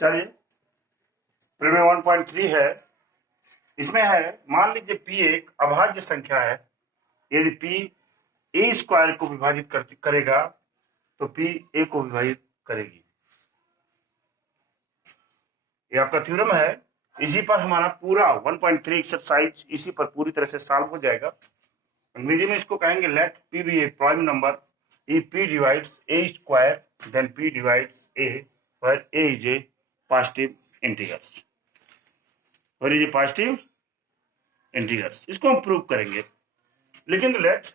चलिए प्रमेय 1.3 है। इसमें है, मान लीजिए p एक अभाज्य संख्या है। यदि p a स्क्वायर को विभाजित करेगा तो p a को विभाजित करेगी। ये आपका थ्योरम है। इसी पर हमारा पूरा 1.3 एक्सरसाइज इसी पर पूरी तरह से सॉल्व हो जाएगा। अंग्रेजी में इसको कहेंगे let p be a prime number if p divides a square then p divides a where a is a positive integers। where is a positive integers, इसको हम प्रूव करेंगे। लेकिन लेट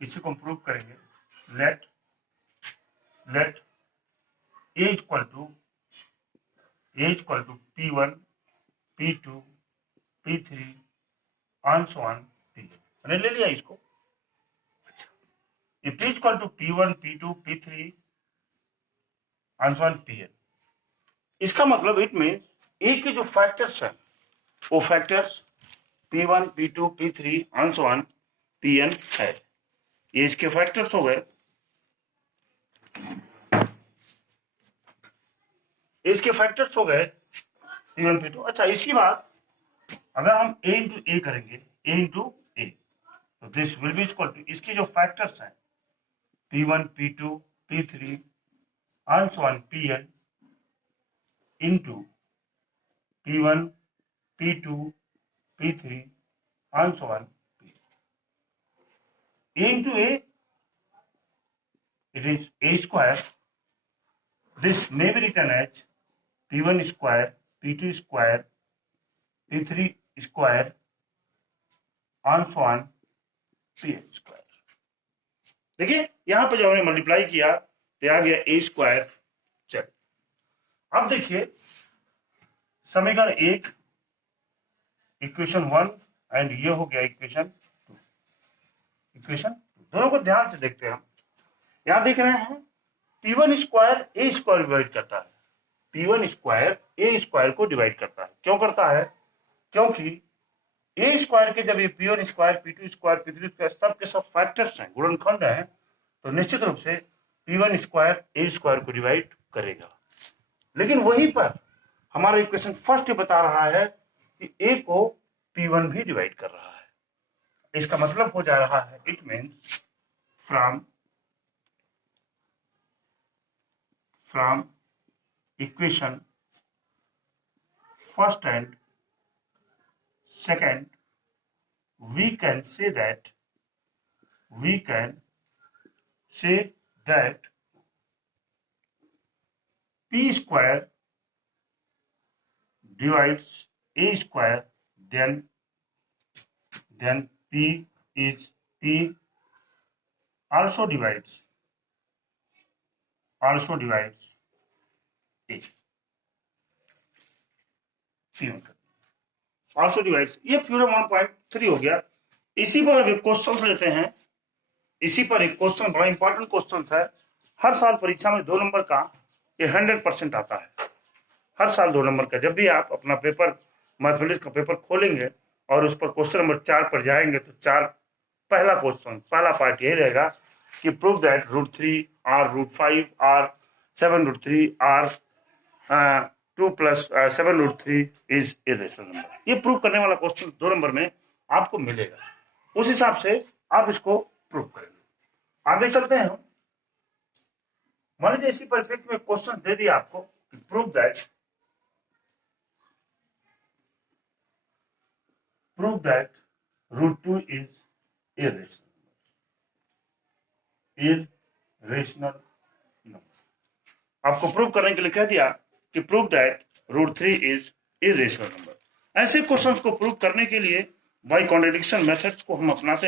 इसी को हम प्रूव करेंगे। Let a equal to p1 p2 p3 and so on p। मैंने ले लिया इसको। If p equal to p1 p2 p3 and so on pn, इसका मतलब इट मीन ए के जो फैक्टर्स हैं वो factors p1 p2 p3 and so on pn है। ये इसके फैक्टर्स हो गए। इसके फैक्टर्स हो गए p1 p2। अच्छा, इसी बात अगर हम a इंटू ए करेंगे, a इंटू ए, तो this will be equal to इसके जो फैक्टर्स हैं p1 p2 p3 and so on pn into p1 p2 p3 and so on pn। a into a, it is a square। this may be written as p1 square p2 square p3 square and so on pn square। देखिए यहां पर जो हमने multiply किया तो आ गया a square. चल अब देखिए समीकरण 1 इक्वेशन 1 एंड ये हो गया इक्वेशन 2। दोनों को ध्यान से देखते हैं। हम यहां देख रहे हैं p1 square a square divide करता है। p1 स्क्वायर a स्क्वायर को डिवाइड करता है। क्यों करता है? क्योंकि a स्क्वायर के जब ये p1 square p2 square p3 square सब के सब फैक्टर्स हैं, गुणनखंड हैं, तो निश्चित रूप से p1 स्क्वायर a स्क्वायर को डिवाइड करेगा। लेकिन वहीं पर हमारा इक्वेशन फर्स्ट बता रहा है कि a को p1 भी डिवाइड कर रहा है। इसका मतलब हो जा रहा है it means from equation first and second we can say that p square divides a square, then p also divides a। also divides, ये थ्योरम 1.3 हो गया। इसी पर अभी क्वेश्चन लेते हैं। इसी पर एक क्वेश्चन बड़ा इंपॉर्टेंट क्वेश्चन है। हर साल परीक्षा में 2 नंबर का ये 100% आता है। हर साल 2 नंबर का। जब भी आप अपना पेपर मैथमेटिक्स का पेपर खोलेंगे और उस पर क्वेश्चन नंबर 4 पर जाएंगे तो 4 पहला क्वेश्चन, पहला पार्ट यही रहेगा कि prove that √3 or √5 or 7√3 or 2 + 7√3 is irrational number. ये प्रूव करने वाला क्वेश्चन 2 नंबर में आपको मिलेगा। उस हिसाब से आप इसको प्रूव करेंगे। आगे चलते हैं। मान लीजिए इसी परिप्रेक्ष्य में क्वेश्चन दे दिया आपको, prove that √2 is irrational number. आपको प्रूव करने के लिए कह दिया कि prove that √3 is irrational number. ऐसे क्वेश्चंस को प्रूव करने के लिए बाय कॉन्ट्रडिक्शन मेथड्स को हम अपनाते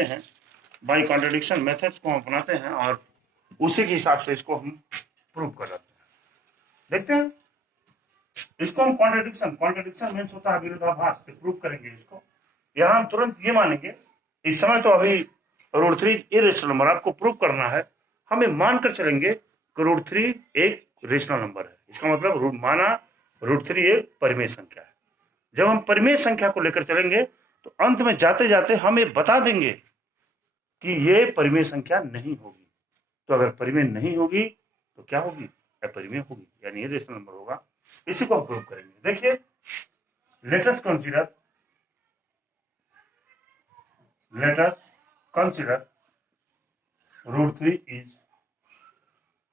हैं। और उसी के हिसाब से इसको हम प्रूव कर जाते हैं। देखते हैं इसको हम कॉन्ट्रडिक्शन मीन्स होता है विरोधाभास से प्रूव करेंगे इसको। यहां हम तुरंत ये मानेंगे, इस समय तो अभी √3 इरेशनल नंबर आपको प्रूव करना है। हमें मानकर चलेंगे कि √3 एक रेशनल नंबर है। इसका मतलब माना √3 एक परिमेय संख्या है। जब हम परिमेय संख्या को लेकर चलेंगे तो अंत में जाते जाते हमें बता देंगे कि ये परिमेय संख्या नहीं होगी। तो अगर परिमेय नहीं होगी तो क्या होगी? अपरिमेय होगी, यानी ये रेशनल नंबर होगा। इसी को हम प्रूव करेंगे। देखिए, let us consider √3 is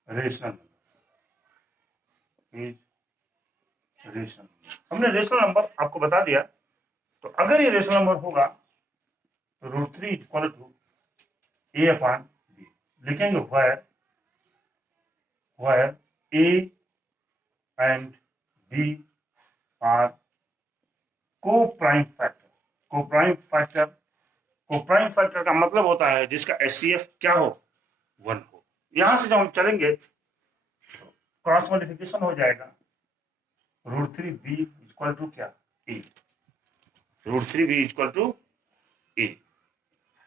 rational number, हमने रेशनल नंबर आपको बता दिया। तो अगर ये रेशनल नंबर होगा तो √3 इक्वल टू a/b लिखेंगे, where a and b are co-prime factor का मतलब होता है जिसका HCF क्या हो, 1 हो। यहां से जब हम चलेंगे क्रॉस मल्टीप्लिकेशन हो जाएगा, √3b इक्वल टू क्या, a, √3b equal to a।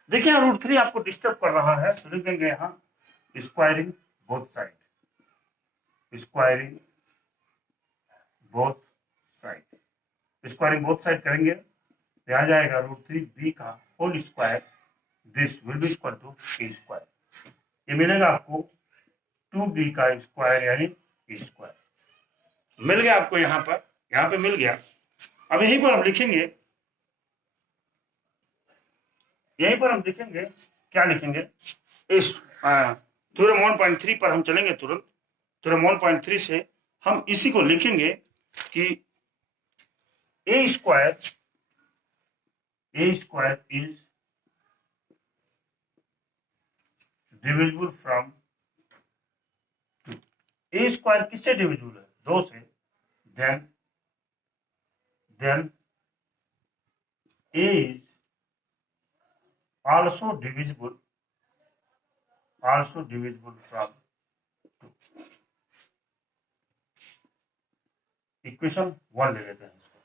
देखिए √3 आपको डिस्टर्ब कर रहा है, तो लिख देंगे यहां squaring both side, squaring both side करेंगे तो आ जाएगा √3b का whole square, this will be equal to a square. ये मिलेगा आपको 2b का स्क्वायर यानी a स्क्वायर। मिल गया आपको, यहां पे मिल गया। अब यहीं पर हम लिखेंगे, क्या लिखेंगे, इस थ्योरम 1.3 पर हम चलेंगे तुरंत। थ्योरम 1.3 से हम इसी को लिखेंगे कि a square is divisible from 2। a square किससे डिविजिबल है, 2 से। Then a is also divisible from 2। Equation 1 ले लेते हैं इसको।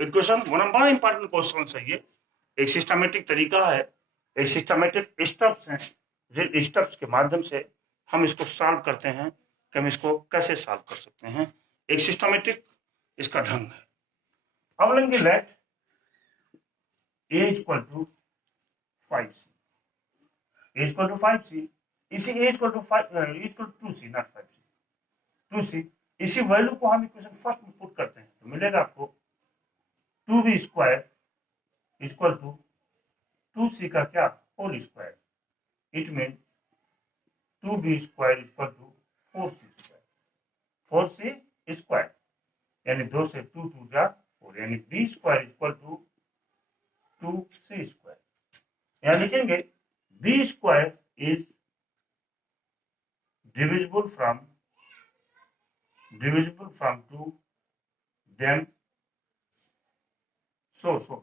इक्वेशन 1 बड़ा इंपॉर्टेंट क्वेश्चन है ये, एक सिस्टमेटिक तरीका है, एक सिस्टमेटिक स्टेप्स हैं, जिन स्टेप्स के माध्यम से हम इसको सॉल्व करते हैं कि हम इसको कैसे सॉल्व कर सकते हैं। एक सिस्टमेटिक इसका ढंग है। अब लेंगे let a equal to 5c, a equal to 5c, इसी a equal to 2c, not 5c, 2c। इसी वैल्यू को हम इक्वेशन फर्स्ट में पुट करते हैं तो मिलेगा आपको 2b square equal to 2c का क्या, whole square. It mean 2b square equal to 4c square, यानी 2 से 2 2 जा 4, यानी b square equal to 2c square. यहां लिखेंगे b square is divisible from 2, then so from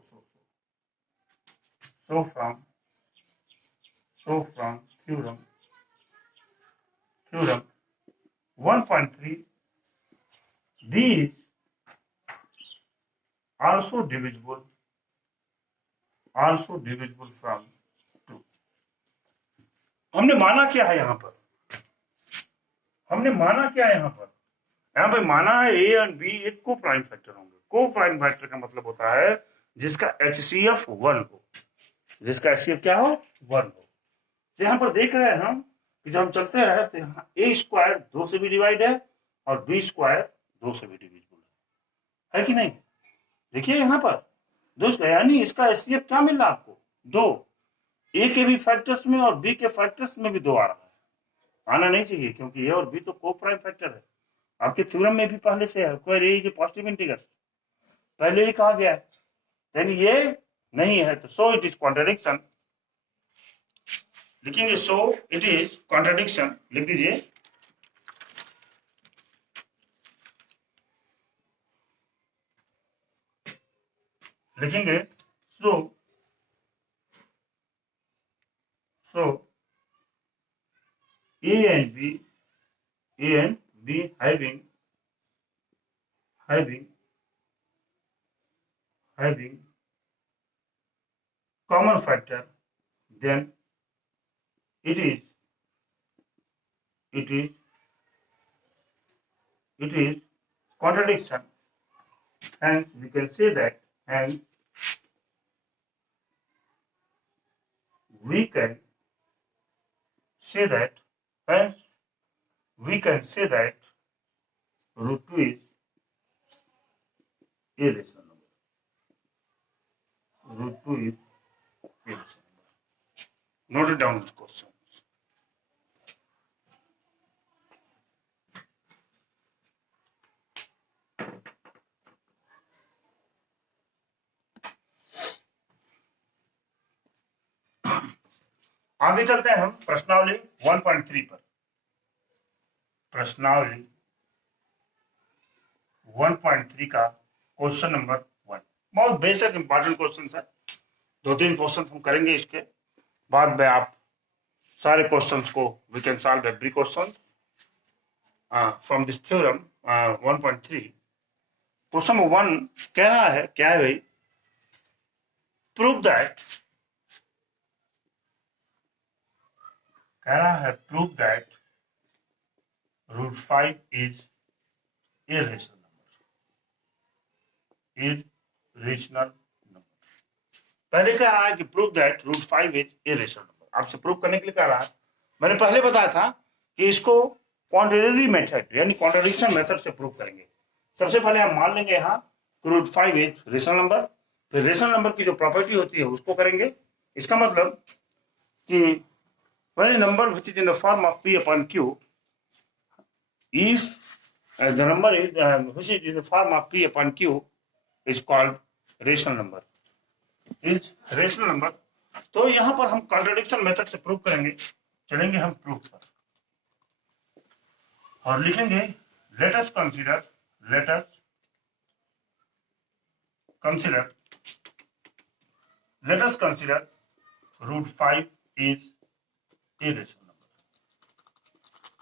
theorem 1.3, b is also divisible from 2। हमने माना क्या है यहां पर, यहाँ पे माना है a और b एक को प्राइम फैक्टर होंगे। को प्राइम फैक्टर का मतलब होता है जिसका HCF 1 हो, जिसका HCF क्या हो, 1 हो। तो यहाँ पर देख रहे हैं हम कि जब हम चलते रहे तो यहाँ a स्क्वायर 2 से भी डिवाइड है और b स्क्वायर 2 से भी डिविजिबल है कि नहीं। देखिए यहाँ पर 2 स्क्वायर, यानी इसका HCF क्या मिल रहा है आपको, 2। a के भी फैक्टर्स में और b के फैक्टर्स में भी 2 आ रहा है। आना नहीं चाहिए क्योंकि ए और बी तो को प्राइम फैक्टर है। आपके थ्योरम में भी पहले से है, कोई ए पॉजिटिव इंटीजर पहले ही कहा गया है, यानी ये नहीं है तो सो इट इज कॉन्ट्रडिक्शन। लिखेंगे सो इट इज कॉन्ट्रडिक्शन, लिख दीजिए। लिखेंगे सो A and B having common factor, then it is contradiction, and we can say that, and we can say that hence we can say that root 2 is irrational number. Root 2 is irrational number. Note it down this question. आगे चलते हैं हम प्रश्नावली 1.3 पर। प्रश्नावली 1.3 का question number 1 बहुत basic important question है। 2-3 क्वेश्चन हम करेंगे, इसके बाद में आप सारे क्वेश्चंस को we can solve every question from this theorem 1.3। Question number 1 कह रहा है, क्या है भाई, प्रूव दैट, कह रहा है prove that root 5 is irrational number। irrational number पहले कह रहा है कि prove that root 5 is irrational number। आपसे प्रूव करने के लिए कह रहा है। मैंने पहले बताया था कि इसको क्वाड्रेटरी मेथड यानी कॉन्ट्रडिक्शन मेथड से प्रूव करेंगे। सबसे पहले हम मान लेंगे यहाँ रूट 5 इज रेशनल नंबर, फिर रेशनल नंबर की जो प्रॉपर्टी होती है उसको करेंगे। इसका मतलब कि when a number which is in the form of p upon q, if the number is which is in the form of p upon q is called rational number, is rational number। तो यहां पर हम contradiction method से prove करेंगे। चलेंगे हम proof पर और लिखेंगे let us consider root 5 is irrational number।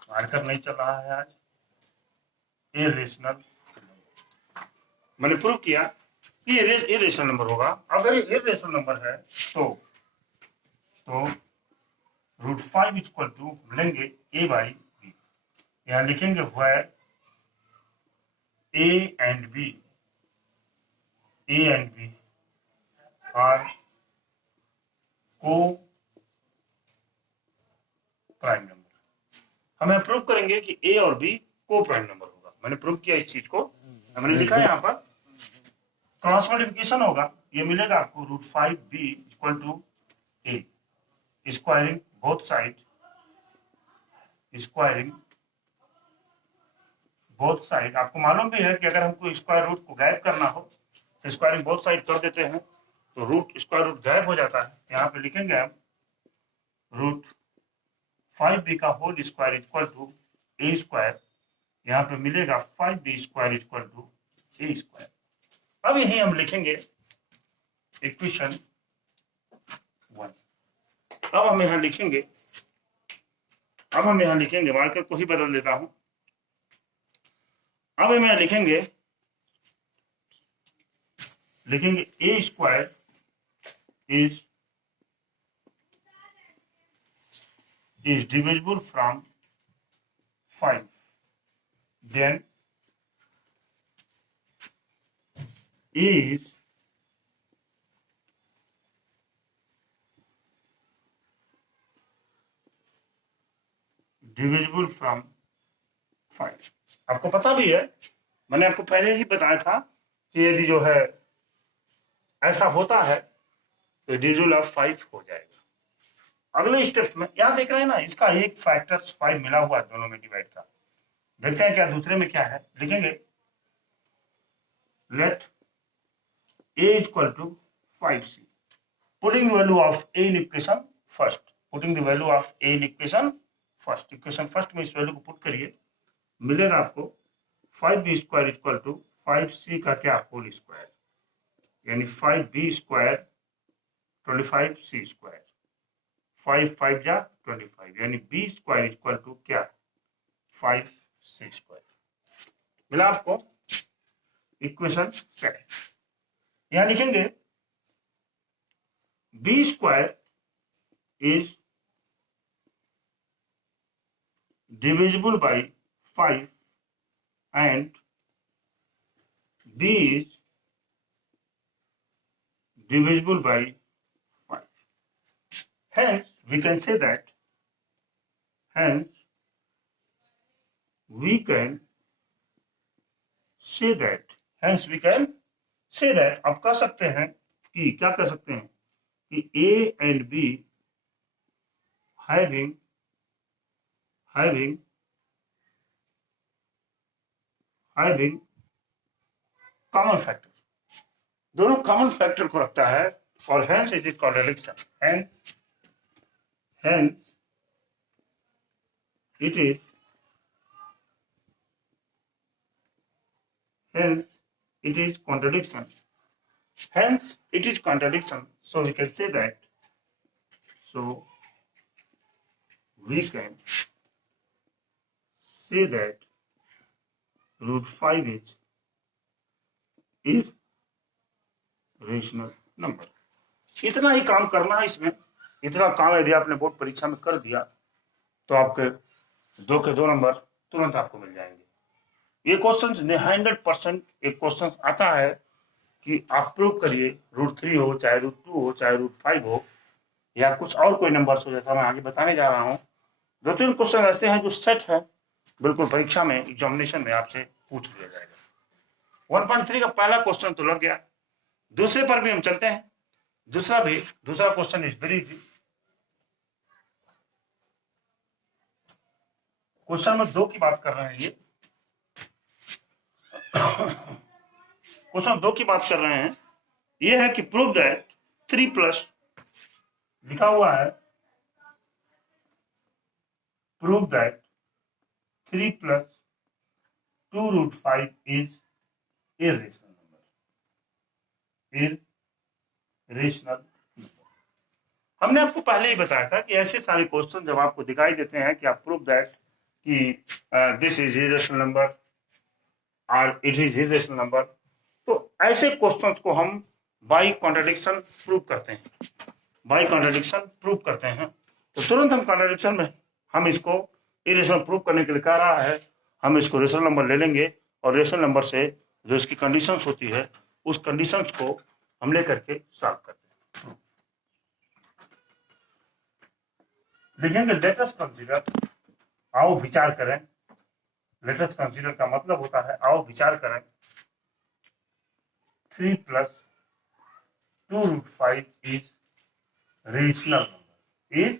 Marker नहीं चल रहा है आज। irrational मैंने प्रूव किया कि irrational नंबर होगा। अगर ये irrational नंबर है तो रूट 5 इक्वल टू लेंगे a बाई बी। यहां लिखेंगे where a and b are को प्राइम नंबर। हमें प्रूव करेंगे कि ए और बी को प्राइम नंबर होगा। मैंने प्रूव किया इस चीज को, मैंने लिखा यहाँ पर क्रॉस मल्टीप्लिकेशन होगा। ये मिलेगा आपको root 5 be equal to a, squaring both side, आपको मालूम भी है कि अगर हमको स्क्वायर रूट को गायब करना हो तो स्क्वायरिंग बोथ साइड कर देते हैं तो रूट स्क्वायर रूट गायब हो जाता है। यहाँ पे लिखेंगे हम रूट 5b का whole square equal to a square. यहाँ पे मिलेगा 5b square equal to a square. अब यही हम लिखेंगे इक्वेशन 1। अब हम यहाँ लिखेंगे मार्कर को ही बदल देता हूं। अब हम यहाँ लिखेंगे ए square is divisible from 5, then is divisible from 5। आपको पता भी है, मैंने आपको पहले ही बताया था कि यदि जो है ऐसा होता है तो डिविजिबल ऑफ 5 हो जाएगा। अगले स्टेप्स में यहां देख रहे हैं ना, इसका एक फैक्टर 5 मिला हुआ है दोनों में डिवाइड का। देखते हैं क्या दूसरे में क्या है। लिखेंगे let a equal to 5c, putting value of a in equation first, equation first में इस वैल्यू को पुट करिए, मिलेगा आपको 5b square equal to 5c का क्या होल स्क्वायर, यानी 5b स्क्वायर 25c स्क्वायर, 5 5 जा 25, यानी b स्क्वायर इक्वल टू क्या 5c स्क्वायर। मिला आपको इक्वेशन सेकंड। यहां लिखेंगे b square is divisible by 5 and b is divisible by 5. Hence we can say that we can say that, hence we can say that, आप कह सकते हैं कि, क्या कह सकते हैं कि A and B having common factor, दोनों कॉमन फैक्टर को रखता है, और hence it is contradiction, and hence it is contradiction, hence it is contradiction, so we can say that, so we can say that root 5 is irrational number. इतना ही काम करना है इसमें, इतना काम यदि आपने बोर्ड परीक्षा में कर दिया तो आपके 2 के 2 नंबर तुरंत आपको मिल जाएंगे। ये क्वेश्चन 100% एक क्वेश्चन आता है कि आप प्रूव करिए रूट 3 हो, चाहे रूट 2 हो, चाहे रूट 5 हो, या कुछ और कोई नंबर हो, जैसा मैं आगे बताने जा रहा हूँ। 2-3 क्वेश्चन ऐसे हैं जो सेट है, बिल्कुल परीक्षा में, एग्जामिनेशन में आपसे पूछ लिया जाएगा। 1.3 का पहला क्वेश्चन तो लग गया। दूसरे पर भी हम चलते हैं। दूसरा question is very easy. Question number 2 की बात कर रहे हैं, ये क्वेश्चन 2 की बात कर रहे हैं। ये है कि प्रूव दैट 3 प्लस, लिखा हुआ है prove that 3 plus 2 root 5 is irrational number, irrational number। हमने आपको पहले ही बताया था कि ऐसे सारे क्वेश्चन जब आपको दिखाई देते हैं कि आप प्रूव दैट कि दिस इज irrational नंबर और इट इज irrational नंबर, तो ऐसे क्वेश्चंस को हम बाई कॉन्ट्रडिक्शन प्रूव करते हैं, तो तुरंत हम कॉन्ट्रडिक्शन में हम इसको irrational प्रूव करने के लिए कह रहा है, हम इसको रेशनल नंबर ले लेंगे और रेशनल नंबर से जो इसकी कंडीशंस होती है उस कंडीशंस को हम लेकर के सॉल्व करते हैं। देखेंगे, लेट अस कंसीडर, आओ विचार करें। लेट अस कंसीडर का मतलब होता है आओ विचार करें। 3 plus 2 root 5 is rational number,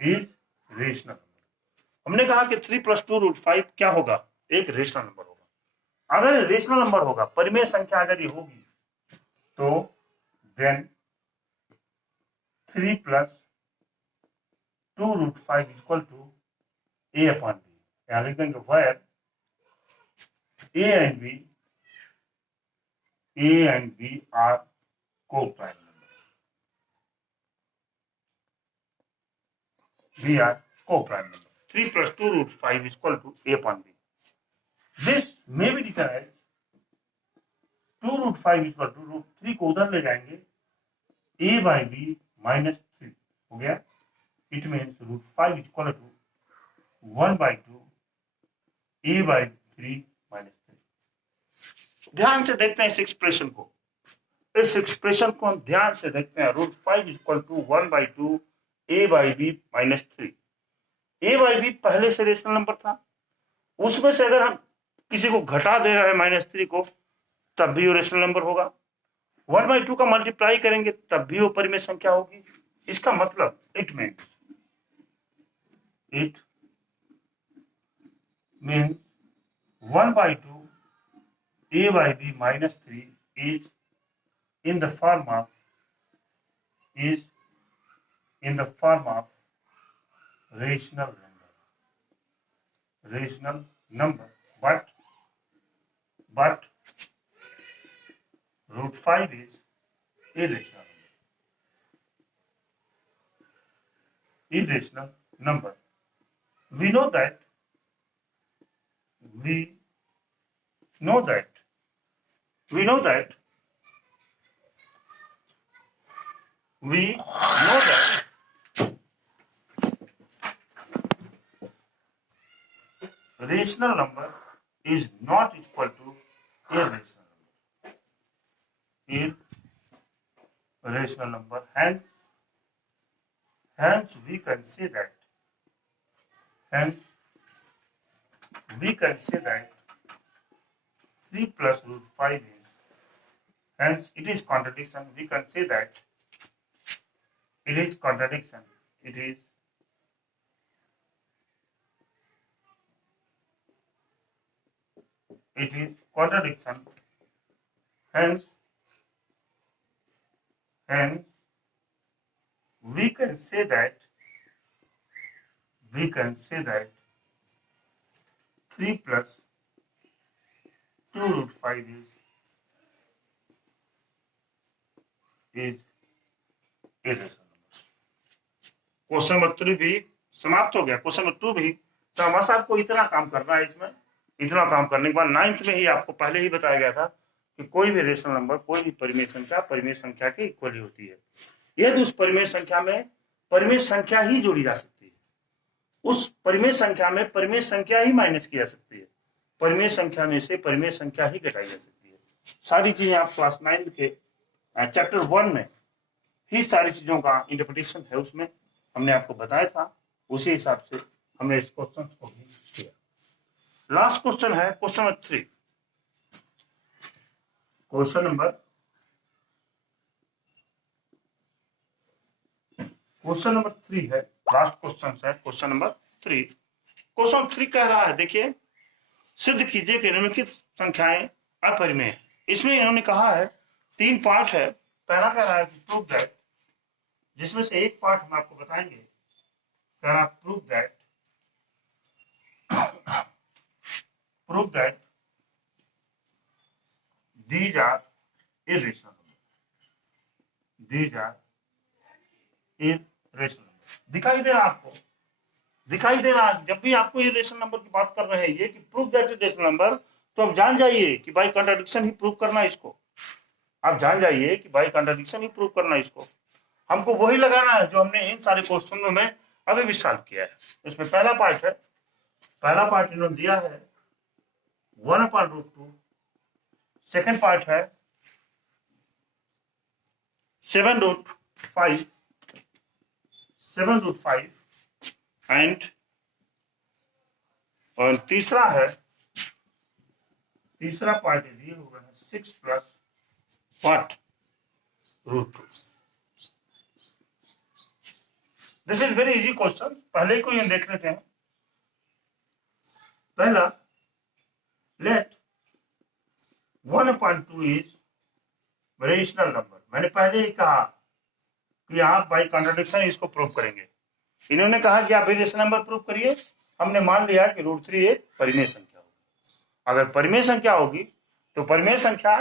is rational number. हमने कहा कि 3 प्लस 2 रूट 5 क्या होगा? एक रेशनल नंबर होगा। अगर रेशनल नंबर होगा, परिमेय संख्या अगर ये होगी, तो then 3 plus 2 root 5 equal to a upon b। यहां लिख देंगे where a and b are co-prime number, b are co-prime number। 3 plus 2 root 5 is equal to a upon b। This may be written as 2 root 5 is equal to root 3 को उधर ले जाएंगे, a by b minus 3 हो गया। It means root 5 is equal to 1 by 2 a by 3 minus 3। ध्यान से देखते हैं इस एक्सप्रेशन को, हम ध्यान से देखते हैं। Root 5 is equal to 1 by 2 a by b minus 3। a by b पहले से रेशनल नंबर था, उसमें से अगर हम किसी को घटा दे रहे हैं -3 को, तब भी वो रेशनल नंबर होगा। 1 by 2 का मल्टीप्लाई करेंगे तब भी वो परिमेय संख्या होगी। इसका मतलब it means 1 by 2 a by b minus 3 is in the form of rational number, but root 5 is irrational number। We know that rational number is not equal to irrational number, hence we can say that we can say that 3 plus root 5 is, hence it is contradiction. We can say that it is contradiction. It is contradiction. Hence we can say that 3 plus 2 root 5 is irrational. Question number 3 भी समाप्त हो गया। Question number 2 भी, तो बस आपको इतना काम करना है इसमें। इतना काम करने के बाद 9th में ही आपको पहले ही बताया गया था कि कोई भी रेशनल नंबर, कोई भी परिमेय संख्या की इक्वल ही होती है। यदि उस परिमेय संख्या में परिमेय संख्या ही जोड़ी जा सकती है, उस परिमेय संख्या में परिमेय संख्या ही माइनस की जा सकती है, परिमेय संख्या में से परिमेय संख्या ही घटाई जा सकती है। सारी चीजें आप क्लास 9 के चैप्टर 1 में ही सारी चीजों का इंटरप्रिटेशन है, उसमें हमने आपको बताया था। उसी हिसाब से हमने इस क्वेश्चन को भी किया। लास्ट क्वेश्चन है क्वेश्चन नंबर 3। क्वेश्चन नंबर 3 है, लास्ट क्वेश्चन है क्वेश्चन नंबर 3। क्वेश्चन 3 कह रहा है, देखिए, सिद्ध कीजिए कि निम्नलिखित संख्याएं अपरिमेय हैं। इसमें इन्होंने कहा है 3 पार्ट है। पहला कह रहा है कि प्रूव दैट, जिसमें से एक पार्ट हम आपको बताएंगे। कह रहा prove that these are irrational दिखाई दे रहा आपको, दिखाई दे रहा। जब भी आपको इरेशनल नंबर की बात कर रहे हैं ये कि प्रूव दैट इरेशनल नंबर, तो आप जान जाइए कि बाई कॉन्ट्राडिक्शन ही प्रूव करना इसको। आप जान जाइए कि बाई कॉन्ट्राडिक्शन ही प्रूव करना इसको। हमको वही लगाना है जो हमने इन सारे क्वेश्चनों में अभी भी सॉल्व किया है। इसमें पहला पार्ट है, पहला पार्ट इन्होंने दिया है 1/√2। सेकेंड पार्ट है 7√5 एंड, और तीसरा पार्ट दिए हुए है 6 plus √2। This is very easy question. पहले को हम देख लेते हैं। पहला, लेट 1/2 इज रेशनल नंबर। मैंने पहले ही कहा कि आप बाई कॉन्ट्राडिक्शन इसको प्रूव करेंगे। इन्होंने कहा कि आप रेशनल नंबर प्रूव करिए, हमने मान लिया कि √3 एक परिमेय संख्या होगी। अगर परिमेय संख्या होगी तो परिमेय संख्या